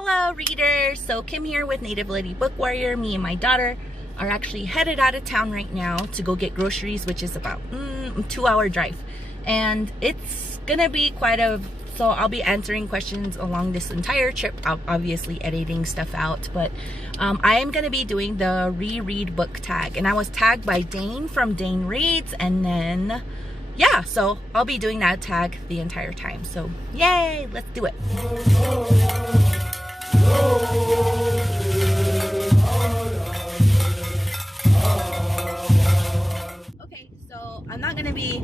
Hello readers! So Kim here with Native Lady Book Warrior. Me and my daughter are actually headed out of town right now to go get groceries, which is about a 2-hour drive. And it's gonna be so I'll be answering questions along this entire trip. I'll obviously editing stuff out, but I am gonna be doing the reread book tag. And I was tagged by Dane from Dane Reads, and then yeah, so I'll be doing that tag the entire time. So yay, let's do it. Okay, so I'm not gonna be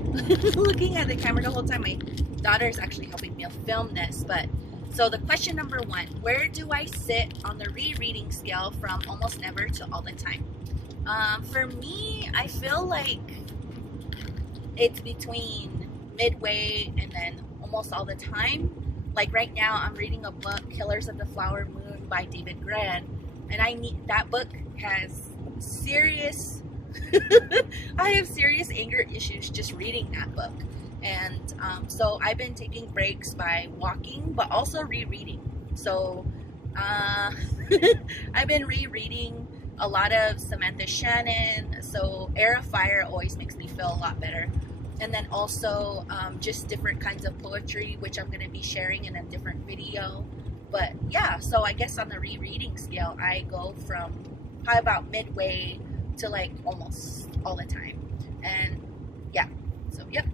looking at the camera the whole time. My daughter is actually helping me film this, but so the question number 1, where do I sit on the rereading scale from almost never to all the time? For me, I feel like it's between midway and then almost all the time. Like right now, I'm reading a book, Killers of the Flower Moon by Grann, and that book has serious I have serious anger issues just reading that book. And so I've been taking breaks by walking, but also rereading. So I've been rereading a lot of Samantha Shannon. So Air of Fire always makes me feel a lot better. And then also just different kinds of poetry, which I'm going to be sharing in a different video. But yeah, so I guess on the rereading scale, I go from probably about midway to like almost all the time. And yeah, so yep.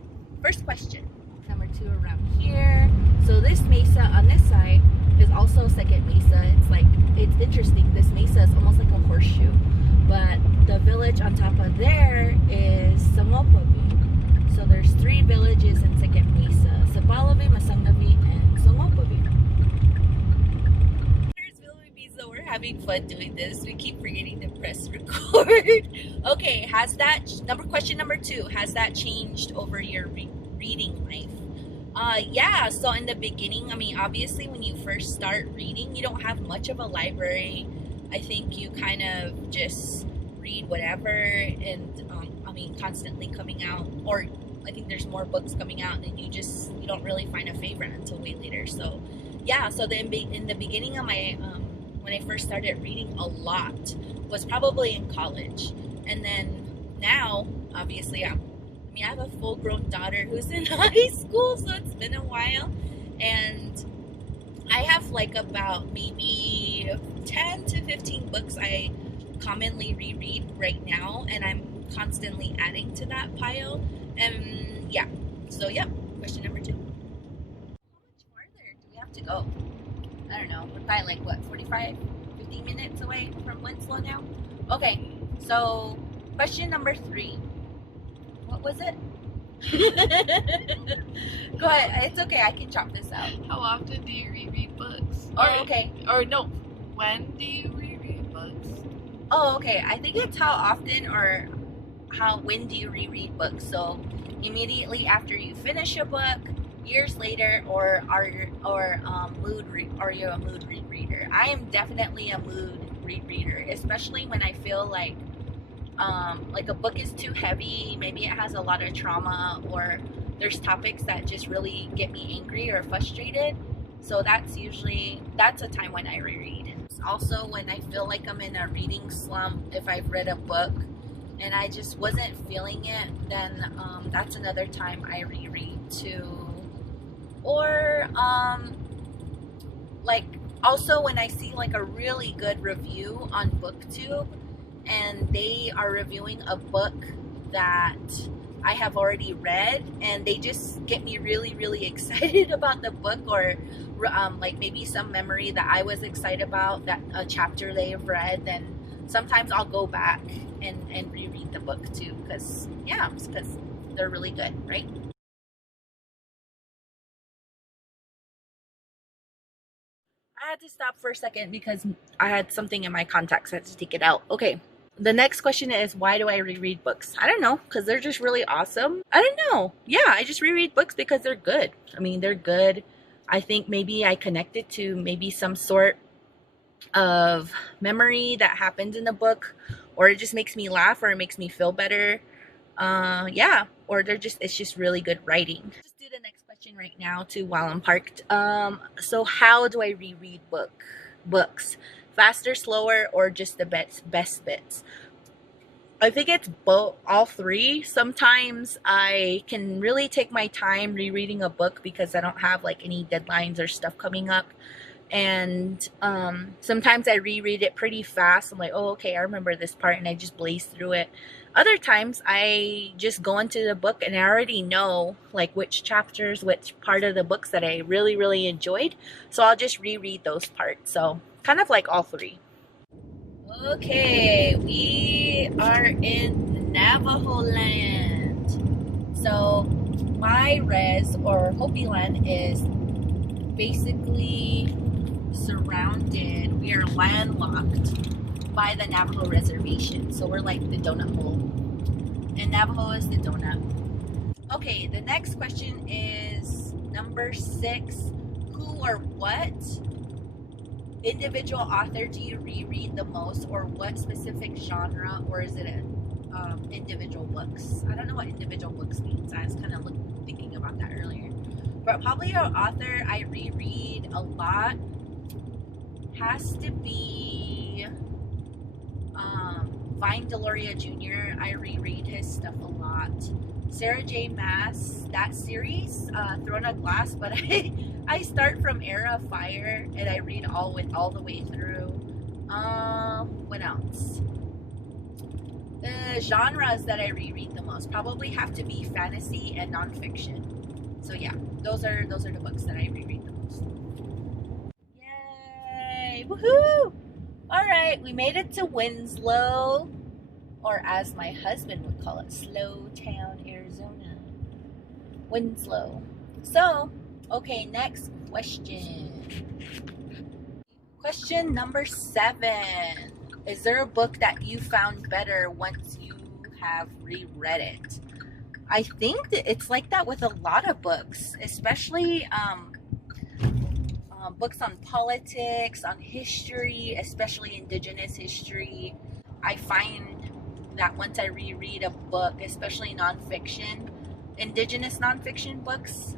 First question. Number 2 around here. So this mesa on this side is also second mesa. It's interesting. This mesa is almost like a horseshoe. But the village on top of there is Sangopavi. So there's 3 villages in Second Mesa: Sapalavi, Masangavi, and Sangopavi. So we're having fun doing this. We keep forgetting to press record. Okay, question number 2, has that changed over your reading life? Yeah, so in the beginning, I mean, obviously when you first start reading, you don't have much of a library. I think you kind of just read whatever, and I mean, constantly coming out, or I think there's more books coming out, and you don't really find a favorite until way later. So yeah, so then in the beginning of my when I first started reading a lot was probably in college. And then now, obviously, I have a full-grown daughter who's in high school, so it's been a while. And I have like about maybe 10 to 15 books I commonly reread right now, and I'm constantly adding to that pile. And yeah, so yep, question number 2. How much farther do we have to go? I don't know, we're probably like, what, 45, 50 minutes away from Winslow now? Okay, so question number 3. What was it? Go ahead, it's okay, I can chop this out. How often do you reread books? Okay. Or no, when do you reread books? Oh, okay, I think it's how often or when do you reread books. So immediately after you finish a book, years later, or are you a mood rereader? I am definitely a mood rereader, especially when I feel like a book is too heavy, maybe it has a lot of trauma, or there's topics that just really get me angry or frustrated. So that's a time when I reread. Also, when I feel like I'm in a reading slump, if I've read a book and I just wasn't feeling it, then that's another time I reread too. Or like also when I see like a really good review on Booktube and they are reviewing a book that I have already read, and they just get me really, really excited about the book, or like maybe some memory that I was excited about, that a chapter they have read, then sometimes I'll go back and reread the book too, because they're really good, right? I had to stop for a second because I had something in my contacts. I had to take it out. Okay. The next question is, why do I reread books? I don't know, because they're just really awesome. I don't know. Yeah, I just reread books because they're good. I mean, they're good. I think maybe I connected to maybe some sort of memory that happens in the book, or it just makes me laugh, or it makes me feel better. Yeah, or it's just really good writing. Just do the next question right now too while I'm parked. So how do I reread book? books? Faster, slower, or just the best bits? I think it's both, all three. Sometimes I can really take my time rereading a book because I don't have like any deadlines or stuff coming up. And sometimes I reread it pretty fast. I'm like, oh, okay, I remember this part, and I just blaze through it. Other times I just go into the book and I already know like which chapters, which part of the books that I really, really enjoyed. So I'll just reread those parts. So kind of like all three. Okay, we are in Navajo land. So my res or Hopi land is basically surrounded. We are landlocked by the Navajo reservation. So we're like the donut hole. And Navajo is the donut. Okay, the next question is number 6. Who or what individual author do you reread the most, or what specific genre, or is it individual books? I don't know what individual books means. I was kind of thinking about that earlier. But probably an author I reread a lot has to be Vine Deloria Jr. I reread his stuff a lot. Sarah J. Maas, that series, Throne of Glass, but I start from Era of Fire and I read all the way through. What else? The genres that I reread the most probably have to be fantasy and nonfiction. So yeah, those are the books that I reread the most. Yay! Woohoo! All right, we made it to Winslow, or as my husband would call it, Slow Town, Arizona. Winslow. So, okay, next question. Question number 7. Is there a book that you found better once you have reread it? I think that it's like that with a lot of books, especially books on politics, on history, especially Indigenous history. I find that once I reread a book, especially nonfiction, Indigenous nonfiction books,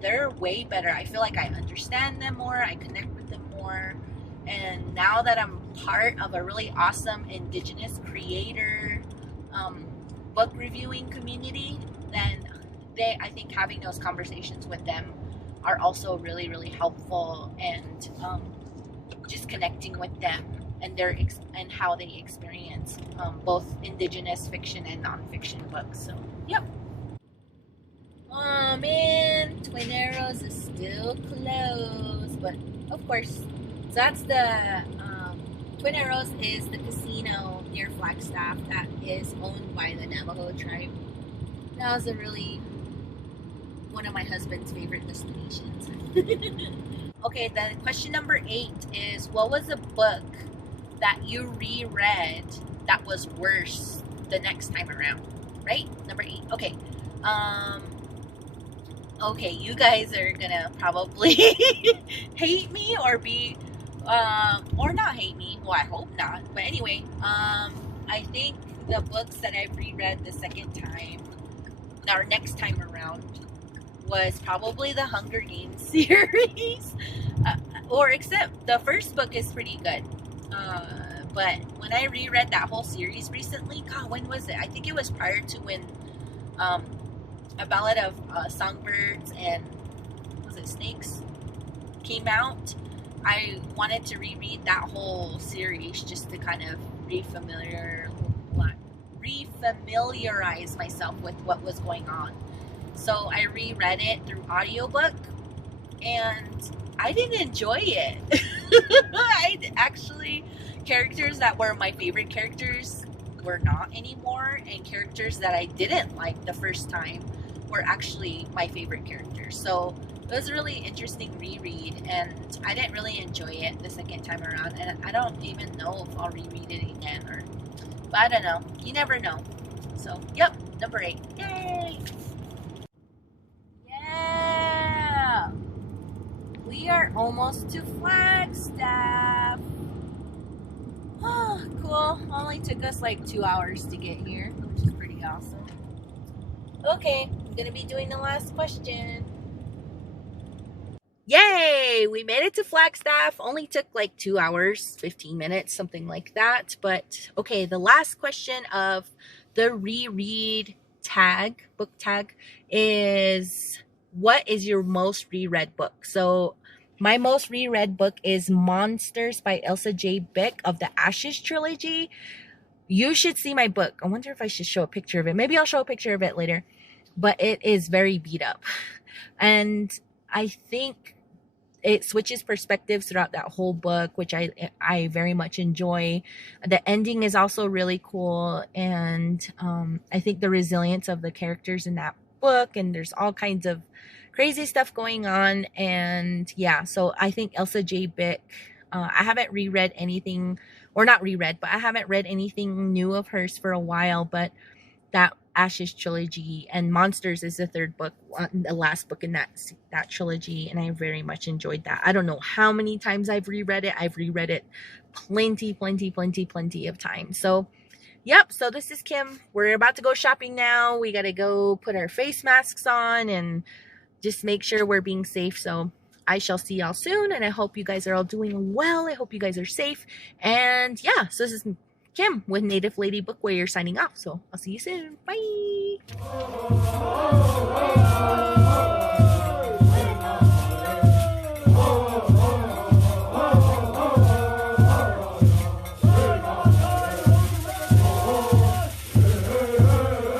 they're way better. I feel like I understand them more, I connect with them more, and now that I'm part of a really awesome Indigenous creator book reviewing community, then I think having those conversations with them are also really, really helpful, and just connecting with them and and how they experience both Indigenous fiction and nonfiction books. So, yep. Oh man, Twin Arrows is still closed, but of course, so that's the Twin Arrows is the casino near Flagstaff that is owned by the Navajo tribe. That was one of my husband's favorite destinations. Okay, then question number 8 is, what was a book that you reread that was worse the next time around? Right? Number 8. Okay. Okay, you guys are gonna probably hate me or or not hate me. Well, I hope not. But anyway, I think the books that I've reread the second time, or next time around, was probably the Hunger Games series. Or except the first book is pretty good. But when I reread that whole series recently, God, when was it? I think it was prior to when A Ballad of Songbirds and, was it Snakes, came out. I wanted to reread that whole series just to kind of refamiliarize myself with what was going on. So I reread it through audiobook, and I didn't enjoy it. Characters that were my favorite characters were not anymore, and characters that I didn't like the first time were actually my favorite characters. So it was a really interesting reread, and I didn't really enjoy it the second time around, and I don't even know if I'll reread it again, but I don't know. You never know. So, yep, number 8. Yay! Yeah! We are almost to Flagstaff. Oh, cool. Only took us like 2 hours to get here, which is pretty awesome. Okay, I'm gonna be doing the last question. Yay! We made it to Flagstaff. Only took like 2 hours, 15 minutes, something like that. But okay, the last question of the reread tag, book tag, is what is your most reread book? So my most reread book is Monsters by Elsa J. Bick of the Ashes trilogy. You should see my book. I wonder if I should show a picture of it. Maybe I'll show a picture of it later. But it is very beat up. And I think it switches perspectives throughout that whole book, which I very much enjoy. The ending is also really cool, and I think the resilience of the characters in that book, and there's all kinds of crazy stuff going on. And yeah, so I think Elsa J. Bick, I haven't reread anything, or not reread, but I haven't read anything new of hers for a while, but that Ashes trilogy and Monsters is the third book, the last book in that trilogy, and I very much enjoyed that. I don't know how many times I've reread it. I've reread it plenty of times. So yep, so this is Kim. We're about to go shopping now. We gotta go put our face masks on and just make sure we're being safe. So I shall see y'all soon, and I hope you guys are all doing well. I hope you guys are safe. And yeah, so this is Kim with Native Lady Book Warrior signing off. So I'll see you soon. Bye.